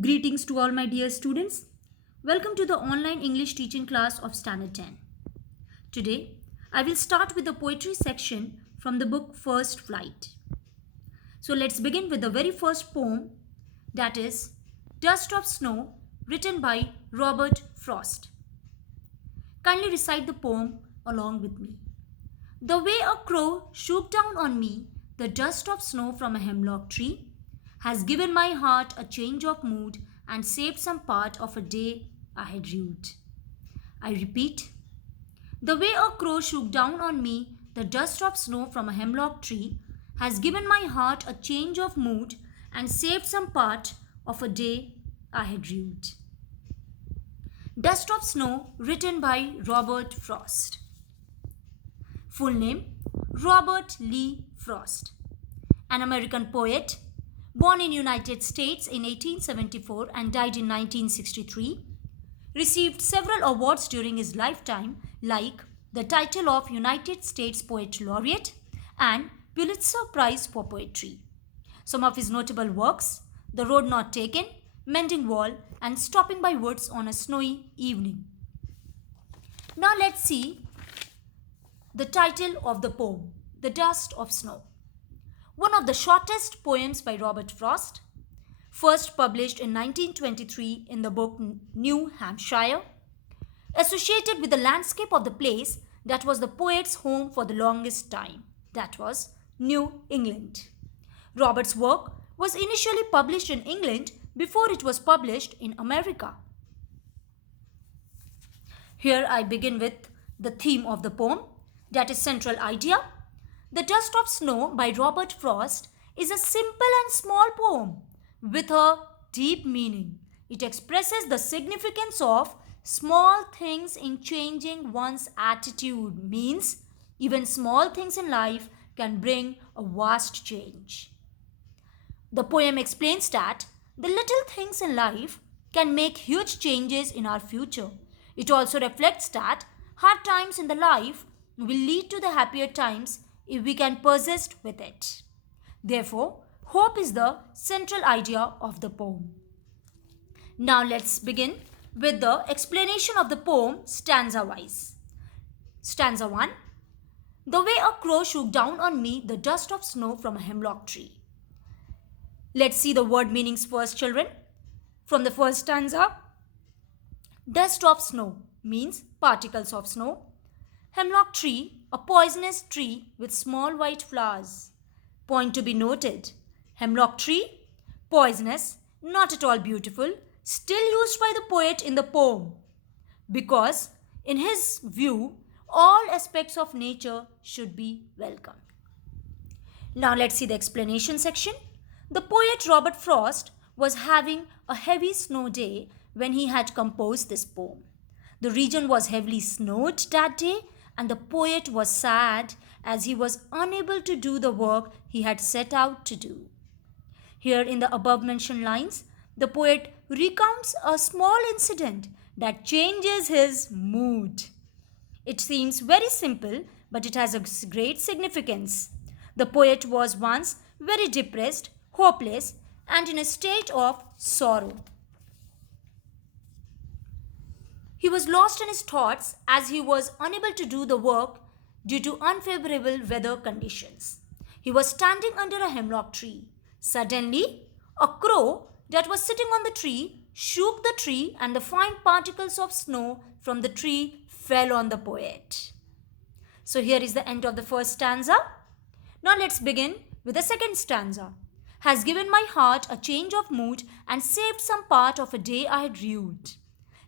Greetings to all my dear students. Welcome to the online English teaching class of Standard 10. Today, I will start with the poetry section from the book First Flight. So let's begin with the very first poem, that is Dust of Snow, written by Robert Frost. Kindly recite the poem along with me. The way a crow shook down on me the dust of snow from a hemlock tree has given my heart a change of mood and saved some part of a day I had rued. I repeat, the way a crow shook down on me the dust of snow from a hemlock tree has given my heart a change of mood and saved some part of a day I had rued. Dust of Snow, written by Robert Frost. Full name, Robert Lee Frost. An American poet, born in United States in 1874 and died in 1963, received several awards during his lifetime like the title of United States Poet Laureate and Pulitzer Prize for Poetry. Some of his notable works, The Road Not Taken, Mending Wall, and Stopping by Woods on a Snowy Evening. Now let's see the title of the poem, The Dust of Snow. One of the shortest poems by Robert Frost, first published in 1923 in the book New Hampshire, associated with the landscape of the place that was the poet's home for the longest time, that was New England. Robert's work was initially published in England before it was published in America. Here I begin with the theme of the poem, that is central idea. The Dust of Snow by Robert Frost is a simple and small poem with a deep meaning. It expresses the significance of small things in changing one's attitude, means even small things in life can bring a vast change. The poem explains that the little things in life can make huge changes in our future. It also reflects that hard times in the life will lead to the happier times if we can persist with it. Therefore, hope is the central idea of the poem. Now let's begin with the explanation of the poem stanza-wise. Stanza 1. The way a crow shook down on me the dust of snow from a hemlock tree. Let's see the word meanings first, children. From the first stanza, dust of snow means particles of snow. Hemlock tree, a poisonous tree with small white flowers. Point to be noted. Hemlock tree, poisonous, not at all beautiful, still used by the poet in the poem. Because in his view, all aspects of nature should be welcome. Now let's see the explanation section. The poet Robert Frost was having a heavy snow day when he had composed this poem. The region was heavily snowed that day, and the poet was sad as he was unable to do the work he had set out to do. Here in the above mentioned lines, the poet recounts a small incident that changes his mood. It seems very simple, but it has a great significance. The poet was once very depressed, hopeless, and in a state of sorrow. He was lost in his thoughts as he was unable to do the work due to unfavorable weather conditions. He was standing under a hemlock tree. Suddenly, a crow that was sitting on the tree shook the tree, and the fine particles of snow from the tree fell on the poet. So here is the end of the first stanza. Now let's begin with the second stanza. Has given my heart a change of mood and saved some part of a day I had rued.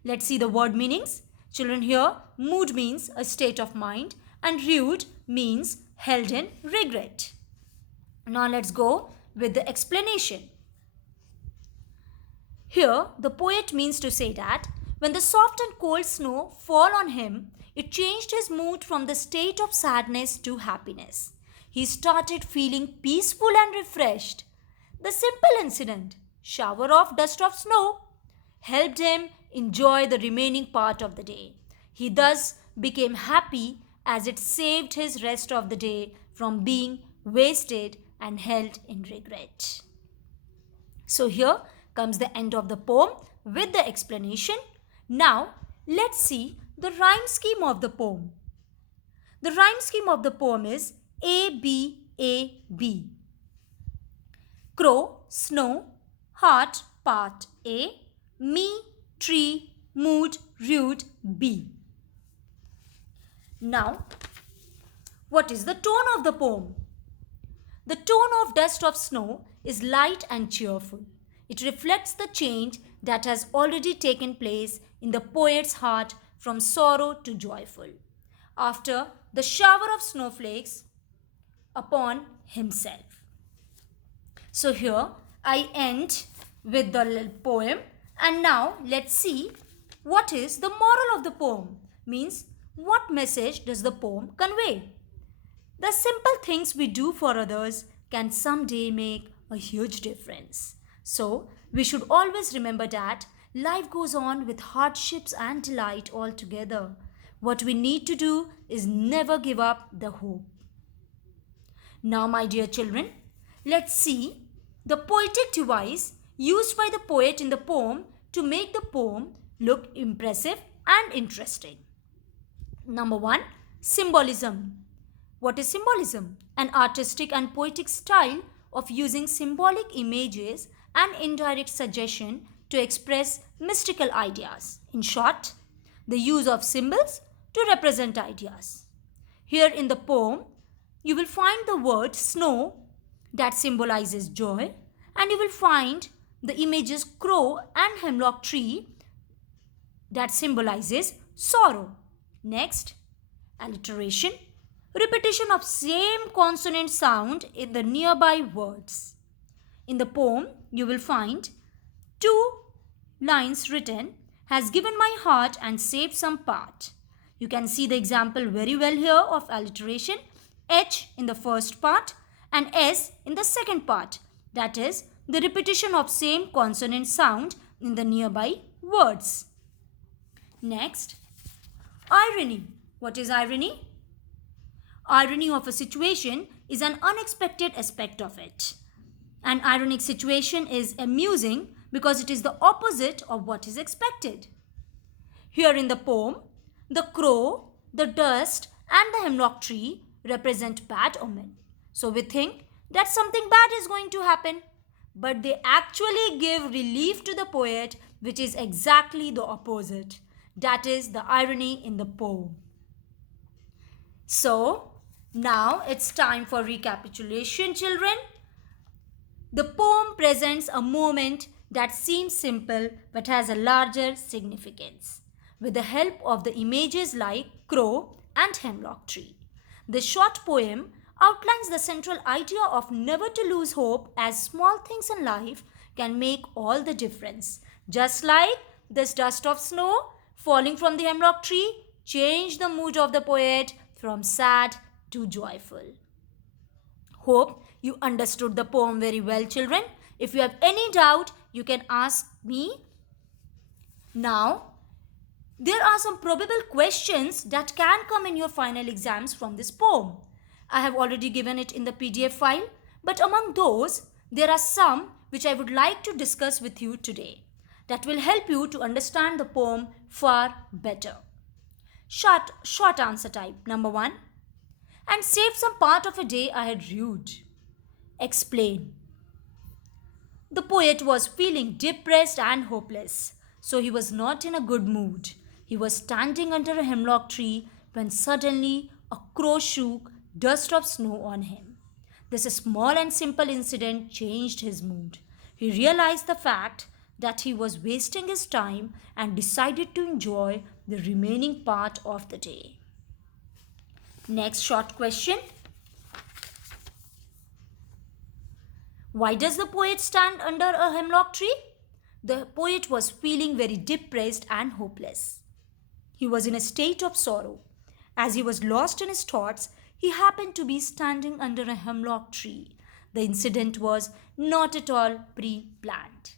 Let's see the word meanings. Children, here mood means a state of mind and rued means held in regret. Now let's go with the explanation. Here the poet means to say that when the soft and cold snow fall on him, it changed his mood from the state of sadness to happiness. He started feeling peaceful and refreshed. The simple incident, shower of dust of snow, helped him enjoy the remaining part of the day. He thus became happy as it saved his rest of the day from being wasted and held in regret. So here comes the end of the poem with the explanation. Now, let's see the rhyme scheme of the poem. The rhyme scheme of the poem is A, B, A, B. Crow, snow, heart, part A, me, tree, mood, rude, B. Now, what is the tone of the poem? The tone of Dust of Snow is light and cheerful. It reflects the change that has already taken place in the poet's heart from sorrow to joyful, after the shower of snowflakes upon himself. So here I end with the poem, and now let's see what is the moral of the poem. Means, what message does the poem convey? The simple things we do for others can someday make a huge difference. So, we should always remember that life goes on with hardships and delight all together. What we need to do is never give up the hope. Now, my dear children, let's see the poetic device used by the poet in the poem to make the poem look impressive and interesting. Number 1, symbolism. What is symbolism? An artistic and poetic style of using symbolic images and indirect suggestion to express mystical ideas. In short, the use of symbols to represent ideas. Here in the poem, you will find the word snow that symbolizes joy, and you will find the images crow and hemlock tree that symbolizes sorrow. Next, alliteration. Repetition of same consonant sound in the nearby words. In the poem, you will find 2 lines written, has given my heart and saved some part. You can see the example very well here of alliteration. H in the first part and S in the second part. That is the repetition of same consonant sound in the nearby words. Next, irony. What is irony? Irony of a situation is an unexpected aspect of it. An ironic situation is amusing because it is the opposite of what is expected. Here in the poem, the crow, the dust and the hemlock tree represent bad omen. So we think that something bad is going to happen. But they actually give relief to the poet, which is exactly the opposite. That is the irony in the poem. So, now it's time for recapitulation, children. The poem presents a moment that seems simple but has a larger significance, with the help of the images like crow and hemlock tree. The short poem outlines the central idea of never to lose hope, as small things in life can make all the difference. Just like this dust of snow falling from the hemlock tree changed the mood of the poet from sad to joyful. Hope you understood the poem very well, children. If you have any doubt, you can ask me. Now, there are some probable questions that can come in your final exams from this poem. I have already given it in the PDF file, but among those, there are some which I would like to discuss with you today that will help you to understand the poem far better. Short answer type. Number 1. And saved some part of a day I had rued. Explain. The poet was feeling depressed and hopeless, so he was not in a good mood. He was standing under a hemlock tree when suddenly a crow shook dust of snow on him. This small and simple incident changed his mood. He realized the fact that he was wasting his time and decided to enjoy the remaining part of the day. Next short question. Why does the poet stand under a hemlock tree? The poet was feeling very depressed and hopeless. He was in a state of sorrow. As he was lost in his thoughts, he happened to be standing under a hemlock tree. The incident was not at all pre-planned.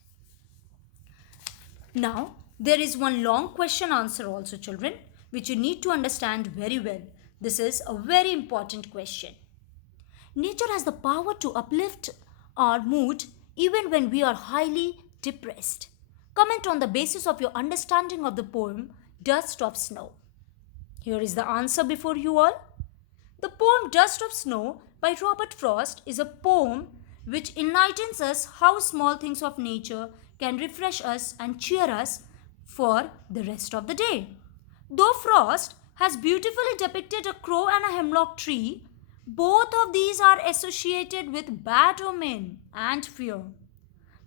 Now, there is one long question answer also, children, which you need to understand very well. This is a very important question. Nature has the power to uplift our mood even when we are highly depressed? Comment on the basis of your understanding of the poem Dust of Snow. Here is the answer before you all. The poem Dust of Snow by Robert Frost is a poem which enlightens us how small things of nature can refresh us and cheer us for the rest of the day. Though Frost has beautifully depicted a crow and a hemlock tree, both of these are associated with bad omen and fear.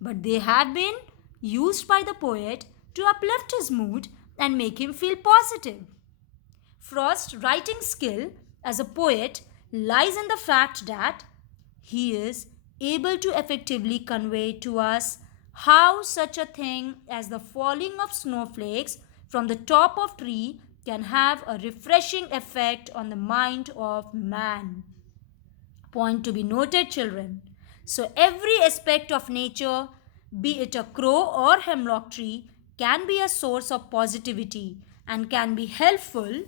But they have been used by the poet to uplift his mood and make him feel positive. Frost's writing skill as a poet lies in the fact that he is able to effectively convey to us how such a thing as the falling of snowflakes from the top of tree can have a refreshing effect on the mind of man. Point to be noted, children. So every aspect of nature, be it a crow or hemlock tree, can be a source of positivity and can be helpful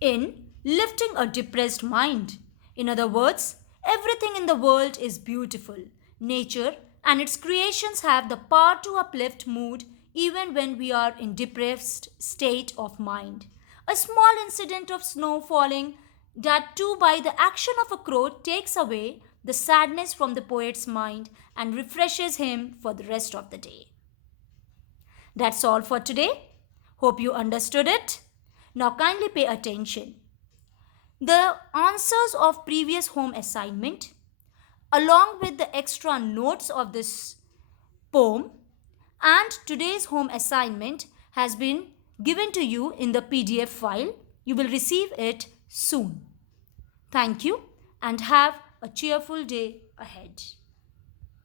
in lifting a depressed mind. In other words, everything in the world is beautiful. Nature and its creations have the power to uplift mood even when we are in depressed state of mind. A small incident of snow falling, that too by the action of a crow, takes away the sadness from the poet's mind and refreshes him for the rest of the day. That's all for today. Hope you understood it. Now kindly pay attention. The answers of previous home assignment along with the extra notes of this poem and today's home assignment has been given to you in the PDF file. You will receive it soon. Thank you and have a cheerful day ahead.